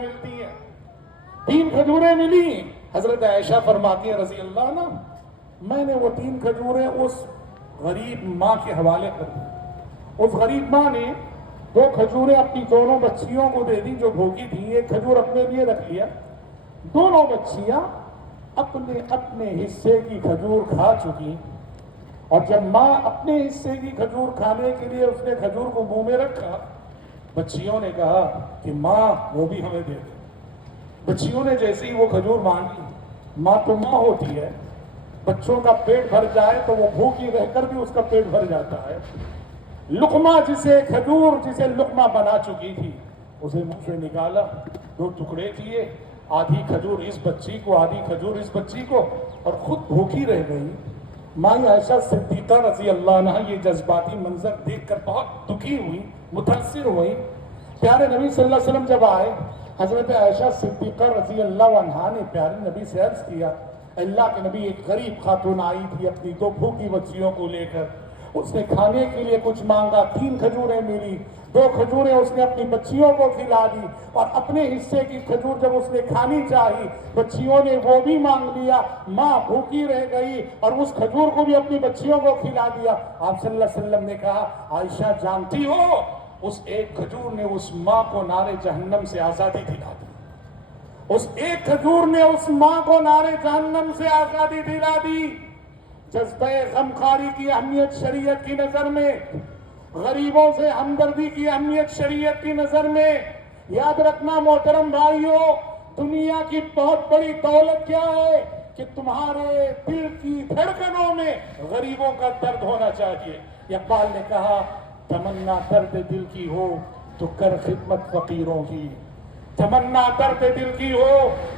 ملتی ہیں، 3 کھجوریں ملی. حضرت عائشہ فرماتی ہیں رضی اللہ عنہ، میں نے وہ 3 کھجوریں اس غریب ماں کے حوالے کر دی. اس غریب ماں نے 2 کھجوریں اپنی دونوں بچیوں کو دے دی جو بھوکی تھی. 1 کھجور اپنے لیے رکھ لیا. دونوں بچیاں اپنے اپنے حصے کی کھجور کھا چکی. اور جب ماں اپنے حصے کی کھجور کھانے کے لیے اس نے کھجور کو منہ میں رکھا، بچیوں نے کہا کہ ماں وہ بھی ہمیں دے دے. بچیوں نے جیسے ہی وہ کھجور مانگی، ماں تو ماں ہوتی ہے، بچوں کا پیٹ بھر جائے تو وہ بھوکی رہ کر بھی اس کا پیٹ بھر جاتا ہے. لقمہ کھجور جسے لقمہ بنا چکی تھی اسے منہ سے نکالا، 2 ٹکڑے کیے، آدھی کھجور اس بچی کو، آدھی کھجور اس بچی کو، اور خود بھوکی رہ گئی. ماں عائشہ صدیقہ رضی اللہ عنہ یہ جذباتی منظر دیکھ کر بہت دکھی ہوئی، متاثر ہوئی. پیارے نبی صلی اللہ علیہ وسلم جب آئے، حضرت عائشہ صدیقہ رضی اللہ عنہا نے پیارے نبی سے عرض کیا، اللہ کے نبی ایک غریب خاتون آئی تھی اپنی 2 بھوکی بچیوں کو لے کر. اس نے کھانے کے لیے کچھ مانگا، 3 کھجوریں ملی. 2 کھجوریں اس نے اپنی بچیوں کو کھلا دی، اور اپنے حصے کی کھجور جب اس نے کھانی چاہی، بچیوں نے وہ بھی مانگ لیا. ماں بھوکی رہ گئی اور اس کھجور کو بھی اپنی بچیوں کو کھلا دیا. آپ صلی اللہ علیہ وسلم نے کہا، عائشہ جانتی ہو اس 1 کھجور نے اس ماں کو نار جہنم سے آزادی دلا دی. اس 1 کھجور نے اس ماں کو نار جہنم سے آزادی دلا دی. جذبہ غمخواری کی اہمیت شریعت کی نظر میں، غریبوں سے ہمدردی کی اہمیت شریعت کی نظر میں. یاد رکھنا محترم بھائیو، دنیا کی بہت بڑی دولت کیا ہے کہ تمہارے دل کی دھڑکنوں میں غریبوں کا درد ہونا چاہیے. اقبال نے کہا، تمنا درد دل کی ہو تو کر خدمت فقیروں کی. تمنا درد دل کی ہو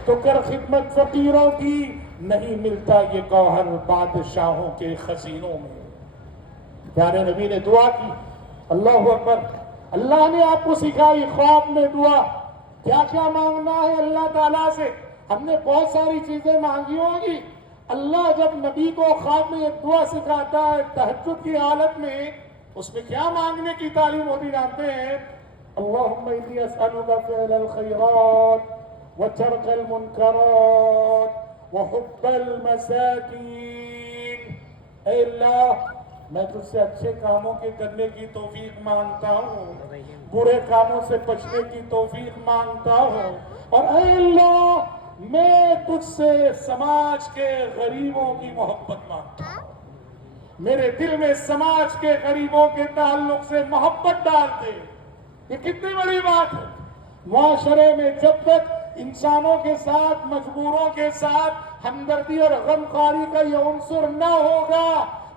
تو کر خدمت فقیروں کی. نہیں ملتا یہ گوہر بادشاہوں کے خزینوں میں. پیارے نبی نے دعا کی، اللہ اکبر. اللہ نے آپ کو سکھائی خواب میں دعا، کیا کیا مانگنا ہے اللہ تعالیٰ سے. ہم نے بہت ساری چیزیں مانگی ہوں گی. اللہ جب نبی کو خواب میں ایک دعا سکھاتا ہے تہجد کی حالت میں، اس میں کیا مانگنے کی تعلیم ہوتی جانتے ہیں؟ اللہم انی اسألک فعل الخیرات وترک المنکرات وحب المساکین. اے اللہ، میں تجھ سے اچھے کاموں کے کرنے کی توفیق مانگتا ہوں، برے کاموں سے بچنے کی توفیق مانگتا ہوں، اور اے اللہ میں تجھ سے سماج کے غریبوں کی محبت مانگتا ہوں. میرے دل میں سماج کے غریبوں کے تعلق سے محبت ڈال دے. یہ کتنی بڑی بات ہے. معاشرے میں جب تک انسانوں کے ساتھ، مجبوروں کے ساتھ ہمدردی اور غمخواری کا یہ عنصر نہ ہوگا،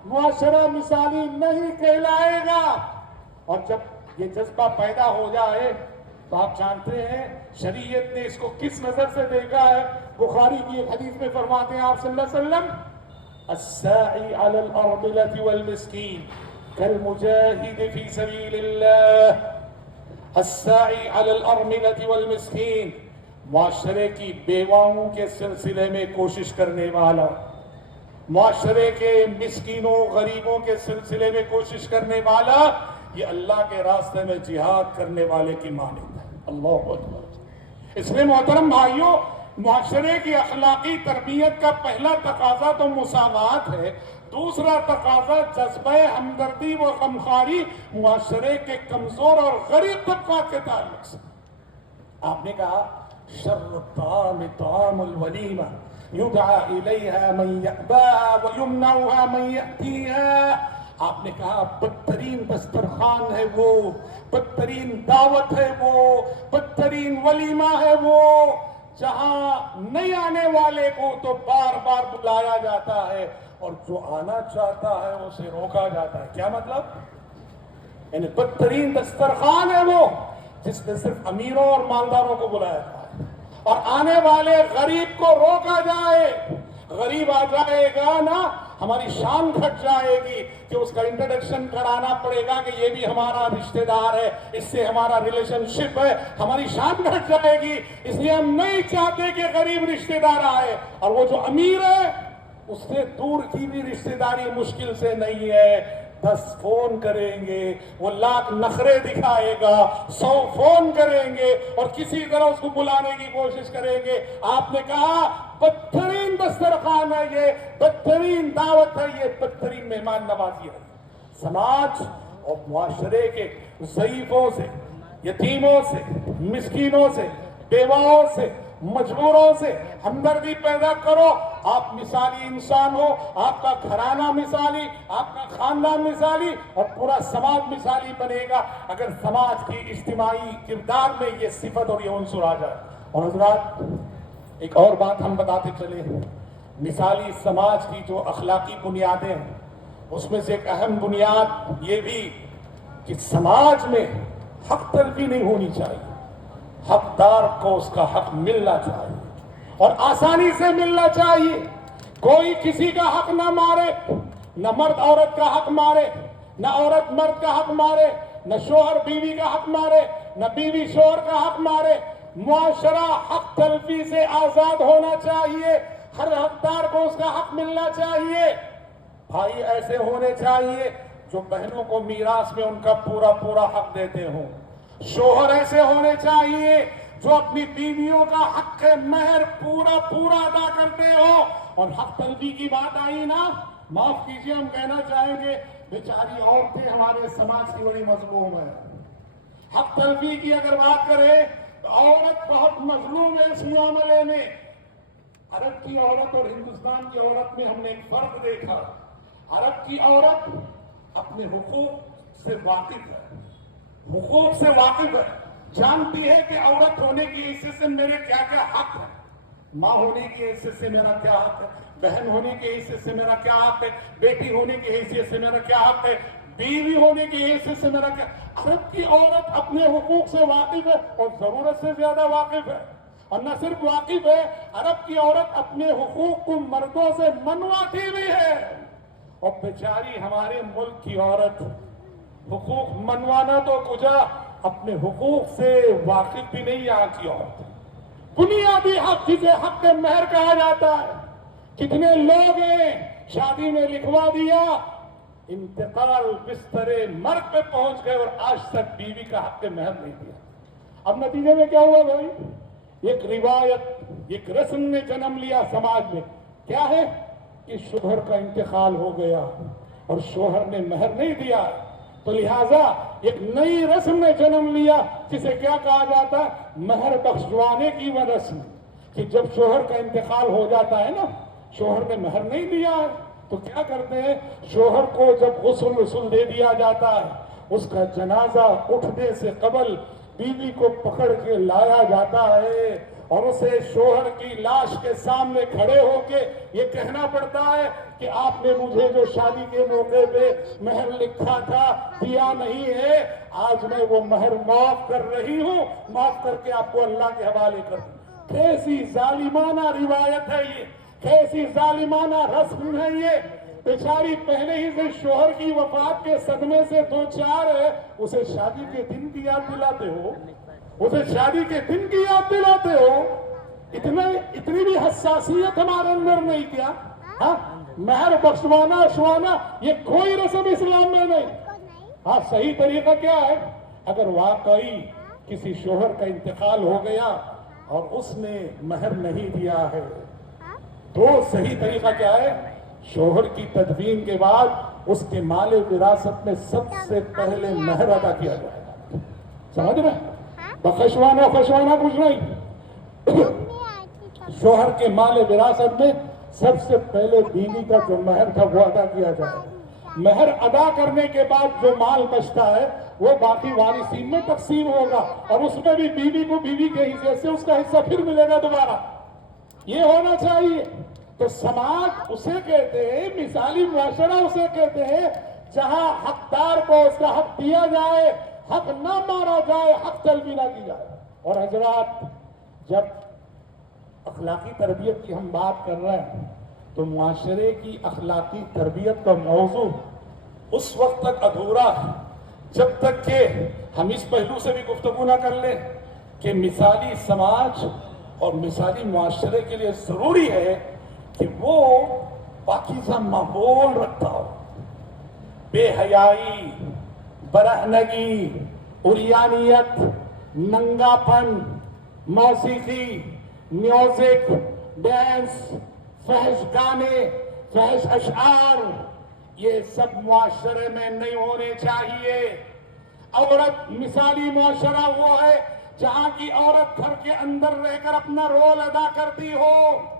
معاشرہ مثالی نہیں کہلائے گا. اور جب یہ جذبہ پیدا ہو جائے تو آپ جانتے ہیں شریعت نے اس کو کس نظر سے دیکھا ہے. بخاری کی ایک حدیث میں فرماتے ہیں آپ صلی اللہ علیہ وسلم، الساعی علی الارملة والمسکین کالمجاہد فی سبیل اللہ. الساعی علی الارملة والمسکین، معاشرے کی بیواؤں کے سلسلے میں کوشش کرنے والا، معاشرے کے مسکینوں غریبوں کے سلسلے میں کوشش کرنے والا، یہ اللہ کے راستے میں جہاد کرنے والے کی مانند ہے. اللہ اکبر. اس لیے محترم بھائیوں، معاشرے کی اخلاقی تربیت کا پہلا تقاضا تو مساوات ہے. دوسرا تقاضا جذبہ ہمدردی و غمخواری معاشرے کے کمزور اور غریب طبقات کے تعلق سے. آپ نے کہا، شر الطعام طعام الولیمہ یدعا الیہا من یأبا ویمنعها من یأتیہا. آپ نے کہا بدترین دسترخوان ہے وہ، بدترین دعوت ہے وہ، بدترین ولیمہ ہے وہ جہاں نہیں آنے والے کو تو بار بار بلایا جاتا ہے اور جو آنا چاہتا ہے اسے روکا جاتا ہے. کیا مطلب؟ یعنی بدترین دسترخوان ہے وہ جس میں صرف امیروں اور مالداروں کو بلایا جاتا ہے، اور آنے والے غریب کو روکا جائے. غریب آ جائے گا نا، ہماری شان گھٹ جائے گی کہ اس کا انٹروڈکشن کرانا پڑے گا کہ یہ بھی ہمارا رشتہ دار ہے، اس سے ہمارا ریلیشن شپ ہے. ہماری شان گھٹ جائے گی. اس لیے ہم نہیں چاہتے کہ غریب رشتہ دار آئے، اور وہ جو امیر ہے اس سے دور کی بھی رشتہ داری مشکل سے نہیں ہے. 10 فون کریں گے، وہ لاکھ نخرے دکھائے گا، 100 فون کریں گے اور کسی طرح اس کو بلانے کی کوشش کریں گے۔ آپ نے کہا بدترین دسترخوان ہے یہ، بدترین دعوت ہے یہ، بدترین مہمان نوازی ہے۔ سماج اور معاشرے کے ضعیفوں سے، یتیموں سے، مسکینوں سے، بیواؤں سے، مجبوروں سے ہمدردی پیدا کرو۔ آپ مثالی انسان ہو، آپ کا گھرانہ مثالی، آپ کا خاندان مثالی اور پورا سماج مثالی بنے گا اگر سماج کی اجتماعی کردار میں یہ صفت اور یہ عنصر آ جائے۔ اور حضرات ایک اور بات ہم بتاتے چلے، مثالی سماج کی جو اخلاقی بنیادیں ہیں اس میں سے ایک اہم بنیاد یہ بھی کہ سماج میں حق تلفی نہیں ہونی چاہیے، حقدار کو اس کا حق ملنا چاہیے اور آسانی سے ملنا چاہیے۔ کوئی کسی کا حق نہ مارے، نہ مرد عورت کا حق مارے، نہ عورت مرد کا حق مارے، نہ شوہر بیوی کا حق مارے، نہ بیوی شوہر کا حق مارے۔ معاشرہ حق تلفی سے آزاد ہونا چاہیے، ہر حقدار کو اس کا حق ملنا چاہیے۔ بھائی ایسے ہونے چاہیے جو بہنوں کو میراث میں ان کا پورا پورا حق دیتے ہوں۔ شوہر ایسے ہونے چاہیے جو اپنی بیویوں کا حق مہر پورا پورا ادا کرتے ہو۔ اور حق تلفی کی بات آئی نا، معاف کیجئے ہم کہنا چاہیں گے بیچاری عورتیں ہمارے سماج کی بڑی مظلوم ہے۔ حق تلفی کی اگر بات کریں تو عورت بہت مظلوم ہے اس معاملے میں۔ عرب کی عورت اور ہندوستان کی عورت میں ہم نے ایک فرق دیکھا۔ عرب کی عورت اپنے حقوق سے واقف ہے، حقوق سے واقف ہے، جانتی ہے کہ عورت ہونے کی حیثیت سے میرے کیا کیا حق ہے، ماں ہونے کی حیثیت سے میرا کیا حق ہے، بہن ہونے کی حیثیت سے میرا کیا حق ہے، بیٹی ہونے کی حیثیت سے میرا کیا حق ہے، بیوی ہونے کی حیثیت سے میرا کیا۔ عرب کی عورت اپنے حقوق سے واقف ہے اور ضرورت سے زیادہ واقف ہے، اور نہ صرف واقف ہے، عرب کی عورت اپنے حقوق کو مردوں سے منواتی بھی ہے۔ اور بیچاری ہمارے ملک کی عورت حقوق منوانا تو کجا، اپنے حقوق سے واقف بھی نہیں یہاں کی عورت۔ بنیادی حق جسے حق مہر کہا جاتا ہے، کتنے لوگ ہیں شادی میں لکھوا دیا، انتقال بستر مرگ پہ پہنچ گئے اور آج تک بیوی کا حق مہر نہیں دیا۔ اب نتیجے میں کیا ہوا بھائی؟ ایک روایت، ایک رسم نے جنم لیا سماج میں، کیا ہے کہ شوہر کا انتقال ہو گیا اور شوہر نے مہر نہیں دیا، تو لہٰذا ایک نئی رسم نے جنم لیا جسے کیا کہا جاتا ہے؟ مہر بخشوانے کی وہ رسم، کہ جب شوہر کا انتقال ہو جاتا ہے نا، شوہر نے مہر نہیں دیا ہے تو کیا کرتے ہیں؟ شوہر کو جب غسل دے دیا جاتا ہے، اس کا جنازہ اٹھنے سے قبل بیوی کو پکڑ کے لایا جاتا ہے اور اسے شوہر کی لاش کے سامنے کھڑے ہو کے یہ کہنا پڑتا ہے کہ آپ نے مجھے جو شادی کے موقع پہ مہر لکھا تھا دیا نہیں ہے، آج میں وہ مہر معاف کر رہی ہوں، معاف کر کے آپ کو اللہ کے حوالے کر دوں۔ کیسی ظالمانہ روایت ہے یہ، کیسی ظالمانہ رسم ہے یہ۔ بیچاری پہلے ہی سے شوہر کی وفات کے صدمے سے دو چار ہے، اسے شادی کے دن کی یاد دلاتے ہو، اسے شادی کے دن کی یاد دلاتے ہو۔ اتنی بھی حساسیت ہمارے اندر نہیں کیا؟ ہاں، مہر بخشوانا اشوانا یہ کوئی رسم اسلام میں نہیں۔ ہاں، صحیح طریقہ کیا ہے؟ اگر واقعی کسی شوہر کا انتقال ہو گیا اور اس نے مہر نہیں دیا ہے تو صحیح طریقہ کیا ہے؟ شوہر کی تدفین کے بعد اس کے مال وراثت میں سب سے پہلے مہر ادا کیا جائے گا۔ سمجھ رہے؟ بخشوانا خشوانا کچھ نہیں۔ شوہر کے مال وراثت میں سب سے پہلے بیوی کا جو مہر تھا وہ ادا کیا جائے گا۔ مہر ادا کرنے کے بعد جو مال بچتا ہے وہ باقی وارثین میں تقسیم ہوگا اور اس میں بھی بیوی کو بیوی کے حصے سے اس کا حصہ پھر ملے گا دوبارہ۔ یہ ہونا چاہیے۔ تو سماج اسے کہتے ہیں، مثالی معاشرہ اسے کہتے ہیں جہاں حقدار کو اس کا حق دیا جائے، حق نہ مارا جائے، حق تلفی نہ کی جائے۔ اور حضرات، جب اخلاقی تربیت کی ہم بات کر رہے ہیں تو معاشرے کی اخلاقی تربیت کا موضوع اس وقت تک ادھورا ہے جب تک کہ ہم اس پہلو سے بھی گفتگو نہ کر لیں کہ مثالی سماج اور مثالی معاشرے کے لیے ضروری ہے کہ وہ پاکیزہ ماحول رکھتا ہو، بے حیائی، برہنگی، عریانیت، ننگا پن، موسیقی، میوزک، ڈانس، فحش گانے، فحش اشعار، یہ سب معاشرے میں نہیں ہونے چاہیے۔ عورت، مثالی معاشرہ وہ ہے جہاں کی عورت گھر کے اندر رہ کر اپنا رول ادا کرتی ہو۔